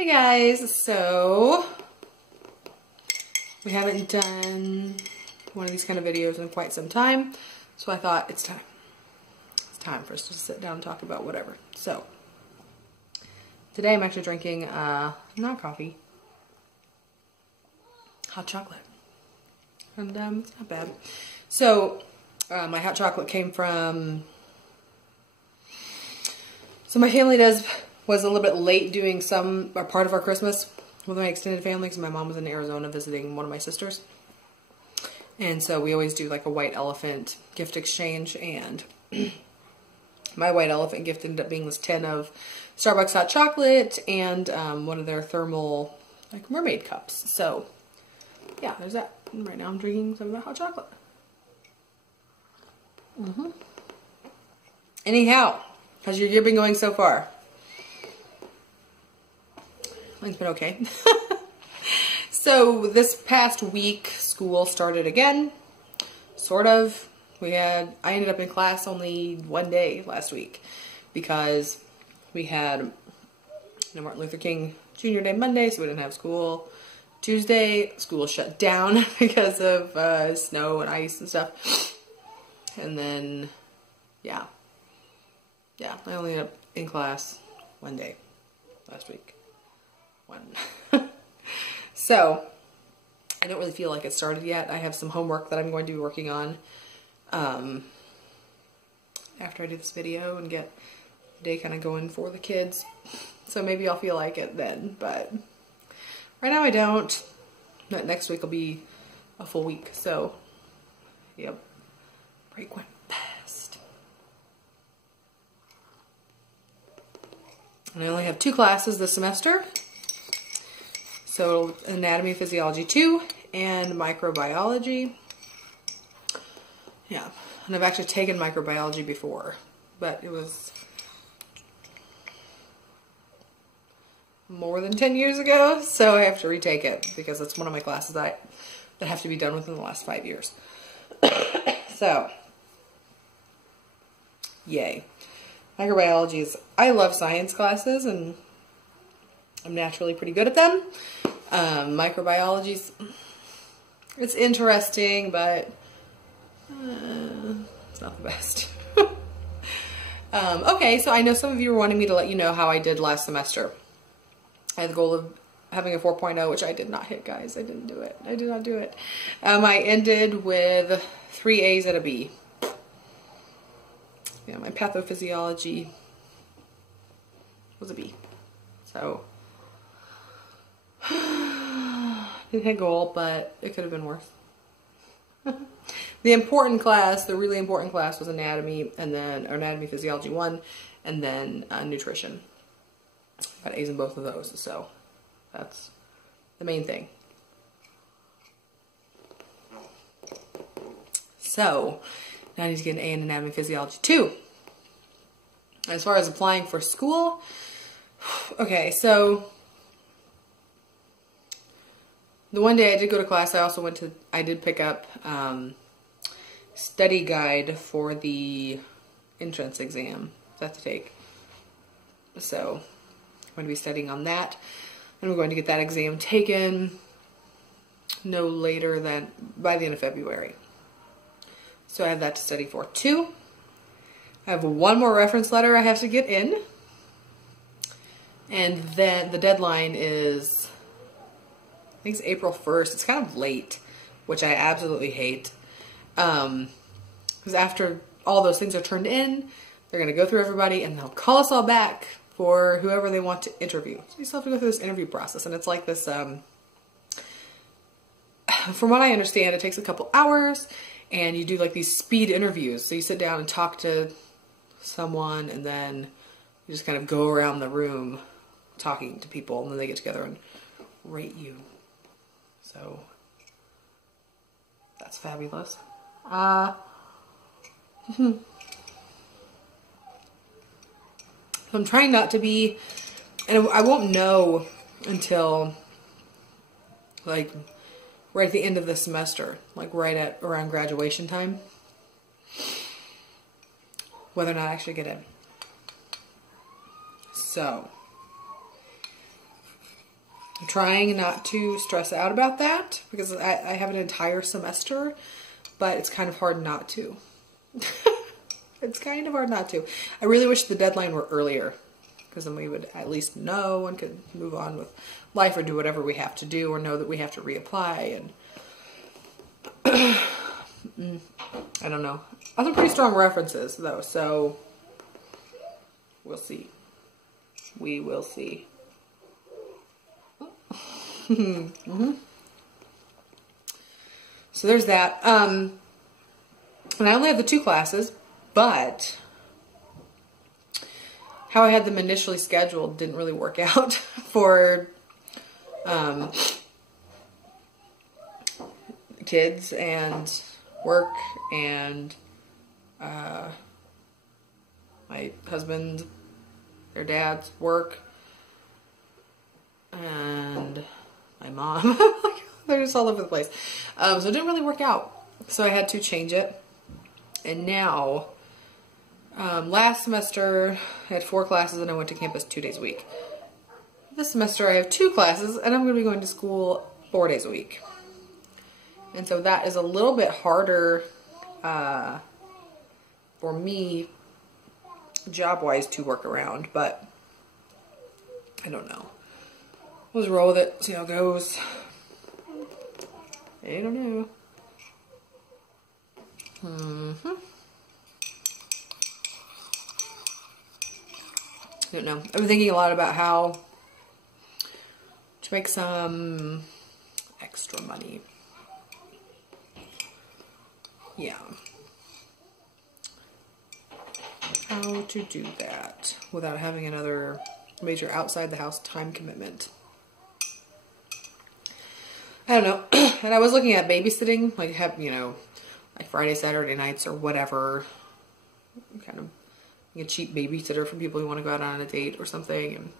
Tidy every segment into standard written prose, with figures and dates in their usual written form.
Hey guys, so we haven't done one of these kind of videos in quite some time, so I thought it's time. It's time for us to sit down and talk about whatever. So today I'm actually drinking not coffee, hot chocolate, and it's not bad. So my hot chocolate came from, so my family was a little bit late doing part of our Christmas with my extended family because my mom was in Arizona visiting one of my sisters. And so we always do like a white elephant gift exchange, and my white elephant gift ended up being this tin of Starbucks hot chocolate and one of their thermal like mermaid cups. So yeah, there's that. And right now I'm drinking some of that hot chocolate. Anyhow, how's your year been going so far? Mine's been okay. So this past week, school started again, sort of. I ended up in class only one day last week because we had Martin Luther King Jr. Day Monday, so we didn't have school. Tuesday, school shut down because of snow and ice and stuff. And then, yeah, I only ended up in class one day last week. So I don't really feel like it started yet. I have some homework that I'm going to be working on after I do this video and get the day kind of going for the kids. So maybe I'll feel like it then, but right now I don't. Next week will be a full week, so yep, break went fast. And I only have 2 classes this semester. So Anatomy, Physiology 2 and Microbiology. Yeah, and I've actually taken microbiology before, but it was more than 10 years ago, so I have to retake it because it's one of my classes that have to be done within the last 5 years. So, yay. Microbiology is, I love science classes and I'm naturally pretty good at them. Microbiology, it's interesting, but it's not the best. Okay, so I know some of you were wanting me to let you know how I did last semester. I had the goal of having a 4.0, which I did not hit, guys. I didn't do it. I did not do it. I ended with 3 A's and a B. Yeah, my pathophysiology was a B. So didn't hit goal, but it could have been worse. The important class, the really important class, was anatomy, and then anatomy, physiology 1, and then nutrition. Got A's in both of those, so that's the main thing. So now I need to get an A in anatomy, physiology 2. As far as applying for school, okay, so the one day I did go to class, I did pick up study guide for the entrance exam that I have to take. So I'm going to be studying on that. And we're going to get that exam taken no later than by the end of February. So I have that to study for too. I have one more reference letter I have to get in. And then the deadline is, I think it's April 1st. It's kind of late, which I absolutely hate. Because after all those things are turned in, they're going to go through everybody and they'll call us all back for whoever they want to interview. So you still have to go through this interview process. And it's like this, from what I understand, it takes a couple hours and you do like these speed interviews. So you sit down and talk to someone and then you just kind of go around the room talking to people and then they get together and rate you. So that's fabulous. I'm trying not to be, and I won't know until like right at the end of the semester, like around graduation time, whether or not I actually get in. So I'm trying not to stress out about that because I have an entire semester, but it's kind of hard not to. It's kind of hard not to. I really wish the deadline were earlier because then we would at least know and could move on with life or do whatever we have to do or know that we have to reapply. And I don't know. I have some pretty strong references though, so we'll see. We will see. So there's that. And I only have the 2 classes, but how I had them initially scheduled didn't really work out for kids and work and my husband, their dad's work, and my mom. They're just all over the place. So it didn't really work out. So I had to change it. And now, last semester I had 4 classes and I went to campus 2 days a week. This semester I have 2 classes and I'm going to be going to school 4 days a week. And so that is a little bit harder for me job-wise to work around, but I don't know. We'll just roll with it, see how it goes. I don't know. I don't know. I've been thinking a lot about how to make some extra money. Yeah. How to do that without having another major outside the house time commitment. I don't know. And I was looking at babysitting, like like Friday, Saturday nights or whatever. Kind of a cheap babysitter for people who want to go out on a date or something. And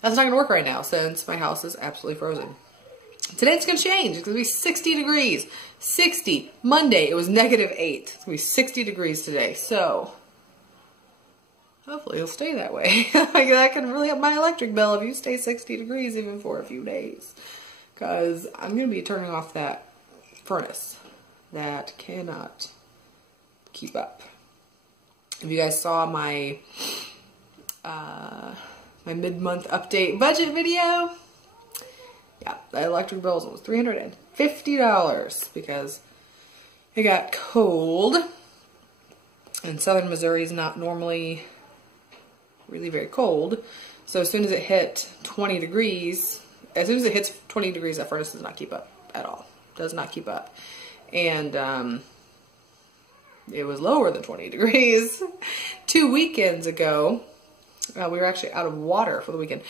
that's not going to work right now since my house is absolutely frozen. Today it's going to change. It's going to be 60 degrees. 60. Monday it was -8. It's going to be 60 degrees today. So hopefully it'll stay that way. Like, that can really help my electric bill if you stay 60 degrees even for a few days. Because I'm going to be turning off that furnace. That cannot keep up. If you guys saw my my mid-month update budget video, yeah, the electric bill was almost $350 because it got cold. And southern Missouri is not normally really very cold. So as soon as it hit 20 degrees, as soon as it hits 20 degrees, that furnace does not keep up at all. Does not keep up. And it was lower than 20 degrees. 2 weekends ago, we were actually out of water for the weekend.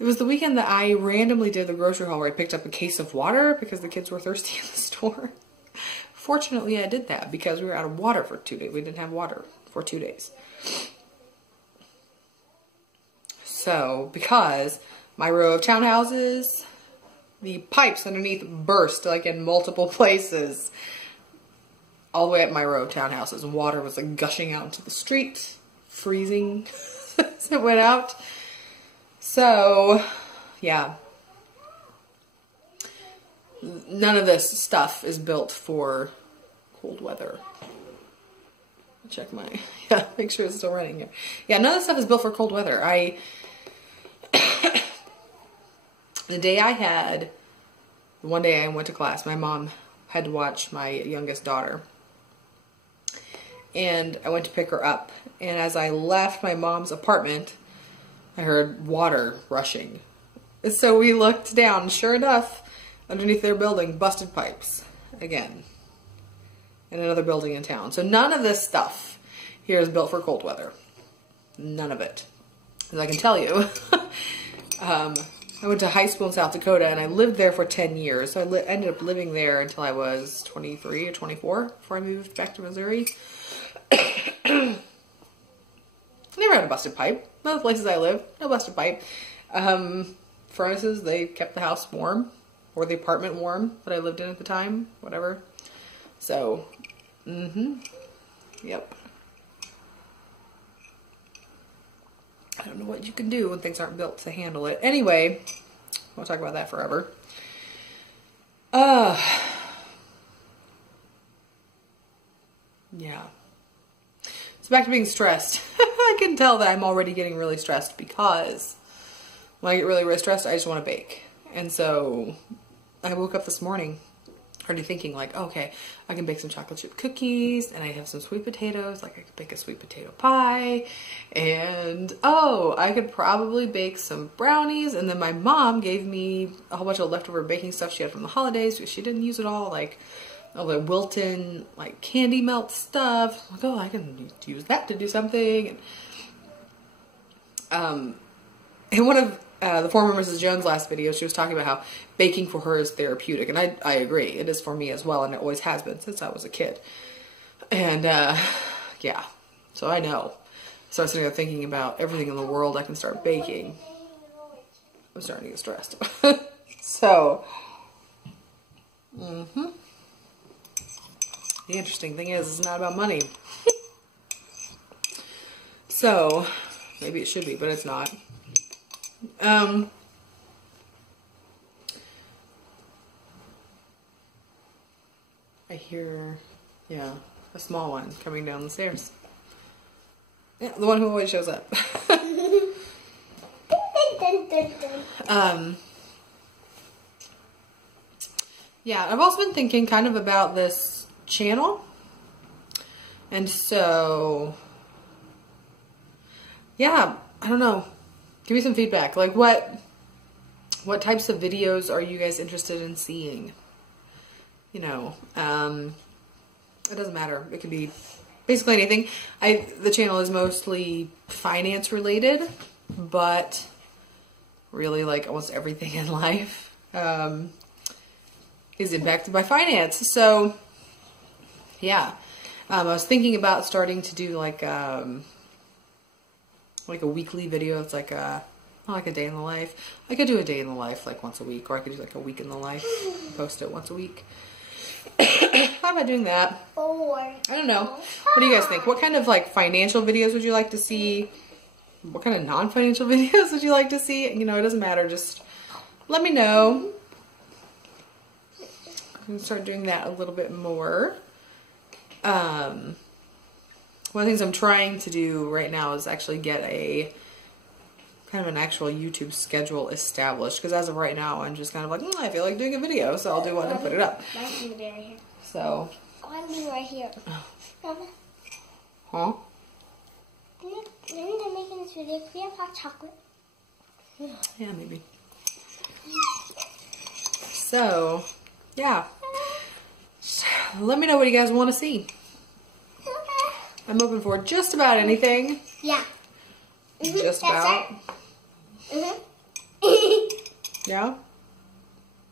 It was the weekend that I randomly did the grocery haul where I picked up a case of water because the kids were thirsty in the store. Fortunately, I did that because we were out of water for 2 days. We didn't have water for 2 days. So, because my row of townhouses, the pipes underneath burst like in multiple places. All the way up my row of townhouses. And water was like gushing out into the street. Freezing as it went out. So, yeah. None of this stuff is built for cold weather. Check my, yeah, make sure it's still running here. Yeah, none of this stuff is built for cold weather. The day I had, one day I went to class, my mom had to watch my youngest daughter. And I went to pick her up. And as I left my mom's apartment, I heard water rushing. And so we looked down, and sure enough, underneath their building, busted pipes again. In another building in town. So none of this stuff here is built for cold weather. None of it. As I can tell you. I went to high school in South Dakota and I lived there for 10 years. So I ended up living there until I was 23 or 24 before I moved back to Missouri. Never had a busted pipe. None of the places I live, no busted pipe. Furnaces, they kept the house warm. Or the apartment warm that I lived in at the time. Whatever. So, yep. I don't know what you can do when things aren't built to handle it. Anyway, We'll talk about that forever. Yeah. So back to being stressed. I can tell that I'm already getting really stressed because when I get really, really stressed, I just want to bake. And so I woke up this morning already thinking like, okay, I can bake some chocolate chip cookies and I have some sweet potatoes. Like I could bake a sweet potato pie and oh, I could probably bake some brownies. And then my mom gave me a whole bunch of leftover baking stuff she had from the holidays because she didn't use it all. Like all the Wilton like candy melt stuff. I'm like, oh, I can use that to do something. And one of the former Mrs. Jones' last video, she was talking about how baking for her is therapeutic. And I agree. It is for me as well. And it always has been since I was a kid. And yeah, so I know. So I was sitting there thinking about everything in the world I can start baking. I'm starting to get stressed. So, the interesting thing is, it's not about money. So, maybe it should be, but it's not. I hear, yeah, a small one coming down the stairs. Yeah, the one who always shows up. Yeah, I've also been thinking kind of about this channel. And so, yeah, I don't know. Give me some feedback. Like what types of videos are you guys interested in seeing? You know, it doesn't matter. It could be basically anything. The channel is mostly finance related, but really like almost everything in life is impacted by finance. So yeah, I was thinking about starting to do like a weekly video. It's like not like a day in the life. I could do a day in the life like once a week, or I could do like a week in the life, post it once a week. How am I doing that? I don't know. What do you guys think? What kind of like financial videos would you like to see? What kind of non-financial videos would you like to see? You know, it doesn't matter. Just let me know. I'm going to start doing that a little bit more. One of the things I'm trying to do right now is actually get a kind of an actual YouTube schedule established. Because as of right now, I'm just kind of like, I feel like doing a video, so I'll do one and put it up. Mine's gonna be right here. So. Mine's gonna be right here. Mama. Huh? When they're making this video, can we have hot chocolate? Yeah, maybe. So, yeah. Let me know what you guys want to see. I'm open for just about anything. Yeah. Just about. Yeah?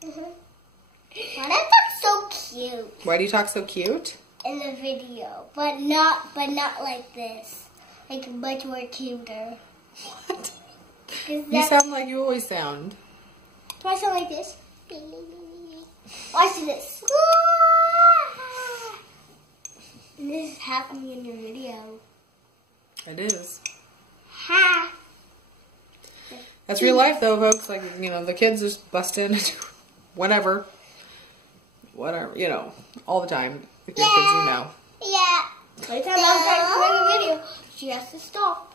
Why do I talk so cute Why do you talk so cute? in the video? But not like this. Like much more cuter. What? You sound like you always sound. Do I sound like this? Watch this. And this is happening in your video. It is. Ha! That's real life though, folks. Like, you know, the kids just bust in whenever. Whatever, you know, all the time. If your kids, you know. Yeah. Every time I'm trying to make a video, she has to stop.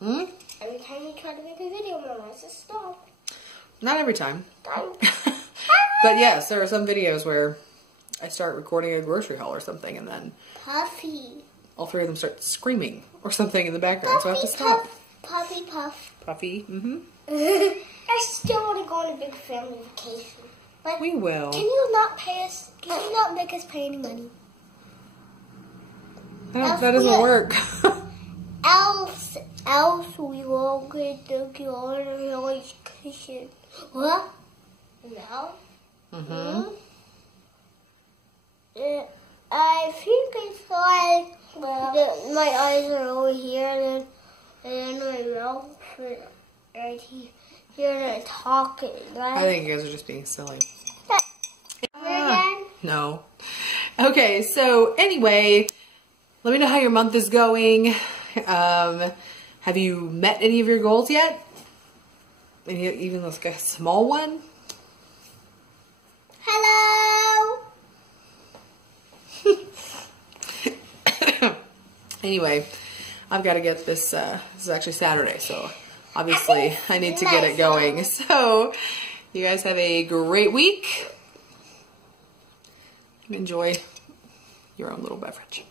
Every time you try to make a video, Mama has to stop. Not every time. But yes, there are some videos where I start recording a grocery haul or something, and then Puffy. all three of them start screaming or something in the background, so I have to stop. Puffy Puff. Puffy, I still want to go on a big family vacation. But we will. Can you not pay us? Can you not make us pay any money? That doesn't work. Else we won't get to go on a vacation. What? No. I think it's like my eyes are over here, and then my mouth is right here, and I'm talking. Right? I think you guys are just being silly. Again? No. Okay, so anyway, let me know how your month is going. Have you met any of your goals yet? And even like a small one. Hello. Anyway, I've got to get this. This is actually Saturday, so obviously I need to get it going. So you guys have a great week. And enjoy your own little beverage.